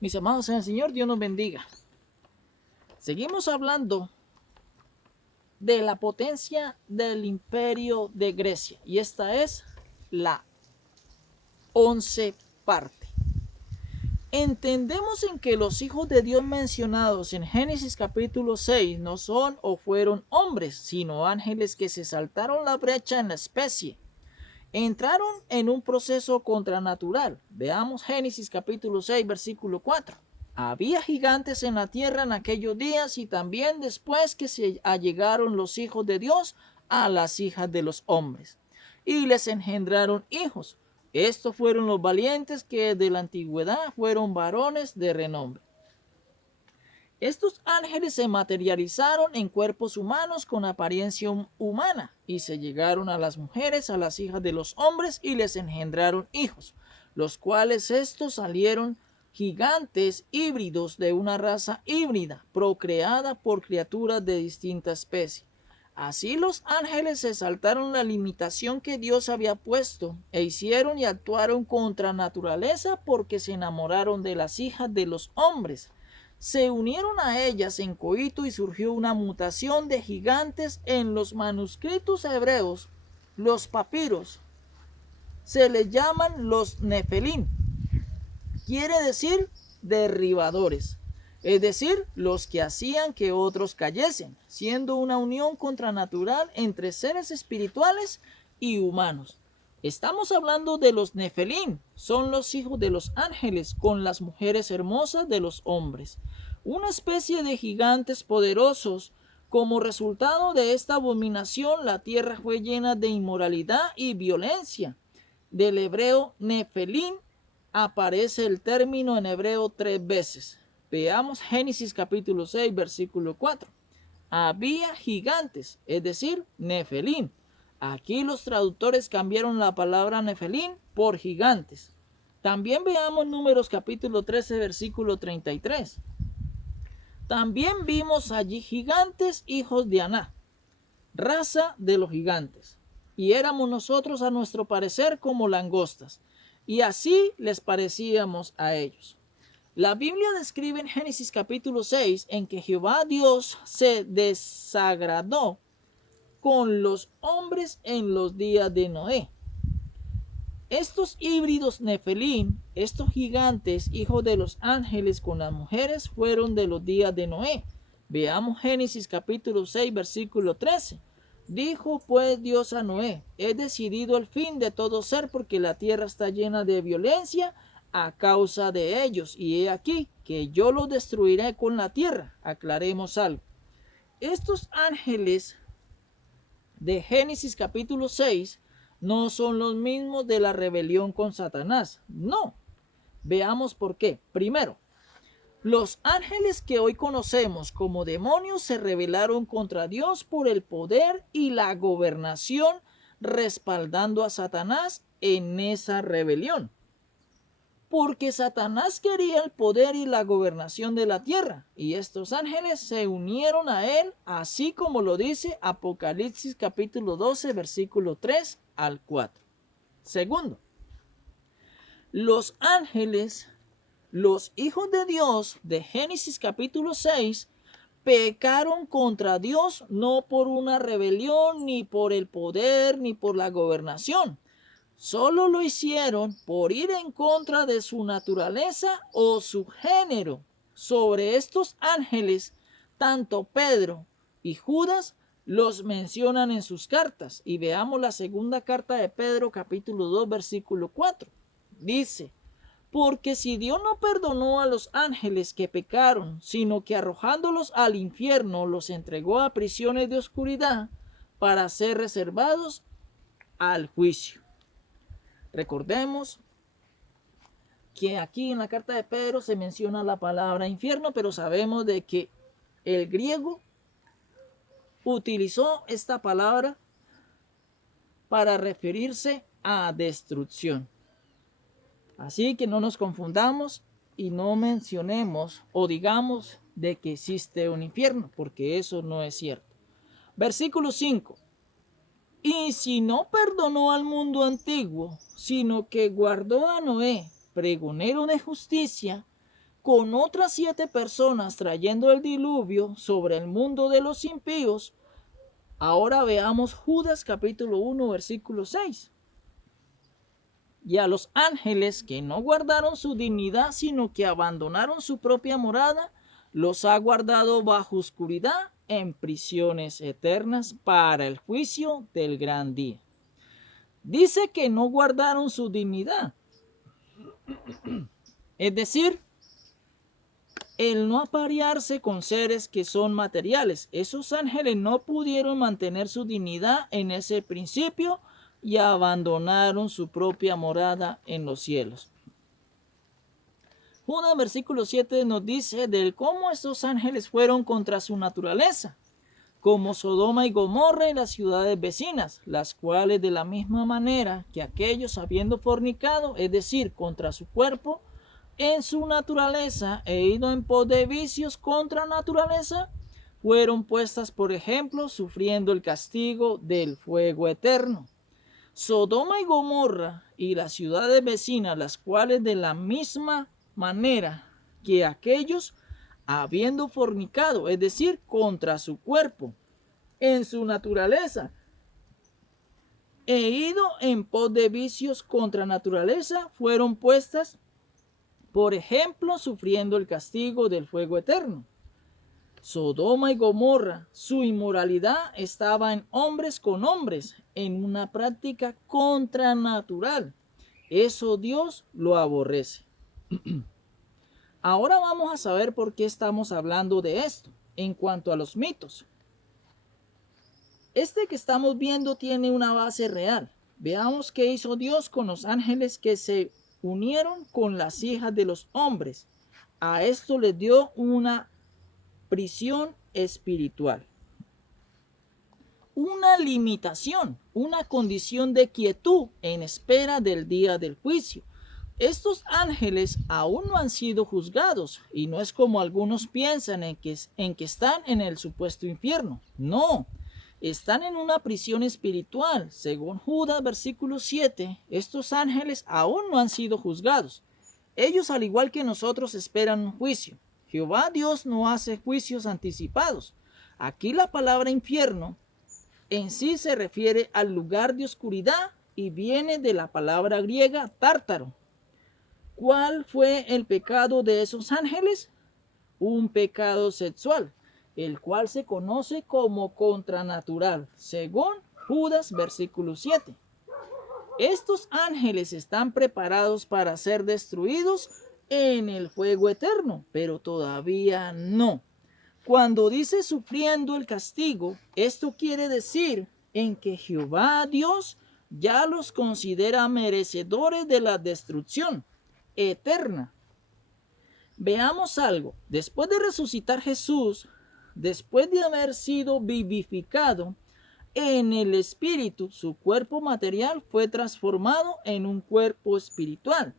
Mis amados en el Señor, Dios nos bendiga. Seguimos hablando de la potencia del imperio de Grecia. Y esta es la 11 parte. Entendemos en que los hijos de Dios mencionados en Génesis capítulo 6 no son o fueron hombres, sino ángeles que se saltaron la brecha en la especie. Entraron en un proceso contranatural. Veamos Génesis capítulo 6, versículo 4. Había gigantes en la tierra en aquellos días y también después que se allegaron los hijos de Dios a las hijas de los hombres y les engendraron hijos. Estos fueron los valientes que de la antigüedad fueron varones de renombre. Estos ángeles se materializaron en cuerpos humanos con apariencia humana y se llegaron a las mujeres, a las hijas de los hombres y les engendraron hijos, los cuales estos salieron gigantes híbridos de una raza híbrida, procreada por criaturas de distinta especie. Así los ángeles se saltaron la limitación que Dios había puesto e hicieron y actuaron contra naturaleza porque se enamoraron de las hijas de los hombres. Se unieron a ellas en coito y surgió una mutación de gigantes en los manuscritos hebreos. Los papiros se les llaman los nefelín. Quiere decir derribadores, es decir, los que hacían que otros cayesen, siendo una unión contranatural entre seres espirituales y humanos. Estamos hablando de los nefelín, son los hijos de los ángeles con las mujeres hermosas de los hombres, una especie de gigantes poderosos. Como resultado de esta abominación, la tierra fue llena de inmoralidad y violencia. Del hebreo nefelín aparece el término en hebreo 3 veces. Veamos Génesis capítulo 6, versículo 4. Había gigantes, es decir, nefelín. Aquí los traductores cambiaron la palabra nefelín por gigantes. También veamos Números capítulo 13, versículo 33. También vimos allí gigantes, hijos de Aná, raza de los gigantes, y éramos nosotros a nuestro parecer como langostas, y así les parecíamos a ellos. La Biblia describe en Génesis capítulo 6 en que Jehová Dios se desagradó con los hombres en los días de Noé. Estos híbridos nefelín, estos gigantes, hijos de los ángeles con las mujeres, fueron de los días de Noé. Veamos Génesis capítulo 6, versículo 13. Dijo pues Dios a Noé: he decidido el fin de todo ser, porque la tierra está llena de violencia a causa de ellos, y he aquí que yo los destruiré con la tierra. Aclaremos algo. Estos ángeles de Génesis capítulo 6 no son los mismos de la rebelión con Satanás. No. Veamos por qué. Primero, los ángeles que hoy conocemos como demonios se rebelaron contra Dios por el poder y la gobernación, respaldando a Satanás en esa rebelión. Porque Satanás quería el poder y la gobernación de la tierra, y estos ángeles se unieron a él, así como lo dice Apocalipsis capítulo 12, versículo 3 al 4. Segundo, los ángeles, los hijos de Dios de Génesis capítulo 6, pecaron contra Dios no por una rebelión, ni por el poder, ni por la gobernación. Solo lo hicieron por ir en contra de su naturaleza o su género. Sobre estos ángeles, tanto Pedro y Judas los mencionan en sus cartas. Y veamos la segunda carta de Pedro, capítulo 2, versículo 4. Dice: porque si Dios no perdonó a los ángeles que pecaron, sino que arrojándolos al infierno los entregó a prisiones de oscuridad para ser reservados al juicio. Recordemos que aquí en la carta de Pedro se menciona la palabra infierno, pero sabemos de que el griego utilizó esta palabra para referirse a destrucción. Así que no nos confundamos y no mencionemos o digamos de que existe un infierno, porque eso no es cierto. Versículo 5. Y si no perdonó al mundo antiguo, sino que guardó a Noé, pregonero de justicia, con otras 7 personas trayendo el diluvio sobre el mundo de los impíos. Ahora veamos Judas capítulo 1 versículo 6. Y a los ángeles que no guardaron su dignidad, sino que abandonaron su propia morada, los ha guardado bajo oscuridad en prisiones eternas para el juicio del gran día. Dice que no guardaron su dignidad. Es decir, el no aparearse con seres que son materiales. Esos ángeles no pudieron mantener su dignidad en ese principio y abandonaron su propia morada en los cielos. Judas versículo 7 nos dice de cómo estos ángeles fueron contra su naturaleza, como Sodoma y Gomorra y las ciudades vecinas, las cuales de la misma manera que aquellos habiendo fornicado, es decir, contra su cuerpo, en su naturaleza e ido en pos de vicios contra naturaleza, fueron puestas por ejemplo, sufriendo el castigo del fuego eterno. Sodoma y Gomorra y las ciudades vecinas, las cuales de la misma manera que aquellos habiendo fornicado, es decir, contra su cuerpo, en su naturaleza, e ido en pos de vicios contra naturaleza, fueron puestas, por ejemplo, sufriendo el castigo del fuego eterno. Sodoma y Gomorra, su inmoralidad estaba en hombres con hombres, en una práctica contranatural. Eso Dios lo aborrece. Ahora vamos a saber por qué estamos hablando de esto en cuanto a los mitos. Este que estamos viendo tiene una base real. Veamos qué hizo Dios con los ángeles que se unieron con las hijas de los hombres. A esto les dio una prisión espiritual. Una limitación, una condición de quietud en espera del día del juicio. Estos ángeles aún no han sido juzgados y no es como algunos piensan en que están en el supuesto infierno. No, están en una prisión espiritual. Según Judas versículo 7, estos ángeles aún no han sido juzgados. Ellos, al igual que nosotros, esperan un juicio. Jehová Dios no hace juicios anticipados. Aquí la palabra infierno en sí se refiere al lugar de oscuridad y viene de la palabra griega tártaro. ¿Cuál fue el pecado de esos ángeles? Un pecado sexual, el cual se conoce como contranatural, según Judas versículo 7. Estos ángeles están preparados para ser destruidos en el fuego eterno, pero todavía no. Cuando dice sufriendo el castigo, esto quiere decir en que Jehová Dios ya los considera merecedores de la destrucción eterna. Veamos algo. Después de resucitar Jesús, después de haber sido vivificado en el espíritu, su cuerpo material fue transformado en un cuerpo espiritual.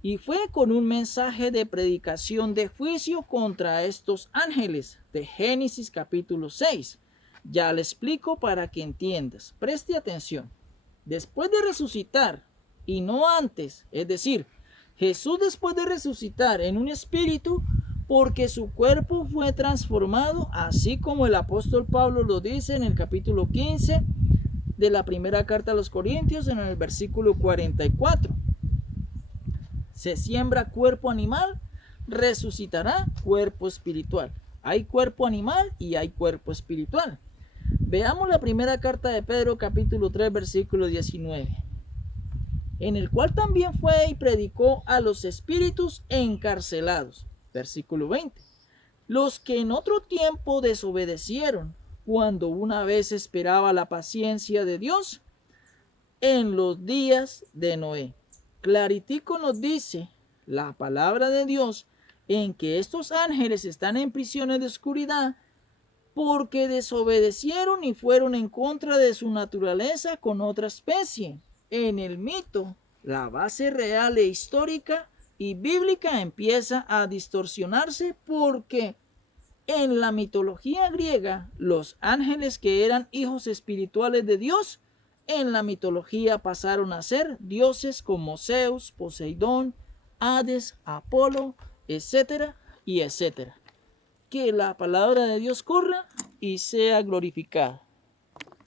Y fue con un mensaje de predicación de juicio contra estos ángeles de Génesis capítulo 6. Ya le explico para que entiendas. Preste atención. Después de resucitar y no antes, es decir, Jesús después de resucitar en un espíritu, porque su cuerpo fue transformado, así como el apóstol Pablo lo dice en el capítulo 15 de la primera carta a los Corintios, en el versículo 44. Se siembra cuerpo animal, resucitará cuerpo espiritual. Hay cuerpo animal y hay cuerpo espiritual. Veamos la primera carta de Pedro, capítulo 3, versículo 19. En el cual también fue y predicó a los espíritus encarcelados. Versículo 20. Los que en otro tiempo desobedecieron, cuando una vez esperaba la paciencia de Dios, en los días de Noé. Claritico nos dice la palabra de Dios en que estos ángeles están en prisiones de oscuridad porque desobedecieron y fueron en contra de su naturaleza con otra especie. En el mito, la base real e histórica y bíblica empieza a distorsionarse porque en la mitología griega, los ángeles que eran hijos espirituales de Dios, en la mitología pasaron a ser dioses como Zeus, Poseidón, Hades, Apolo etcétera y etcétera. Que la palabra de Dios corra y sea glorificada.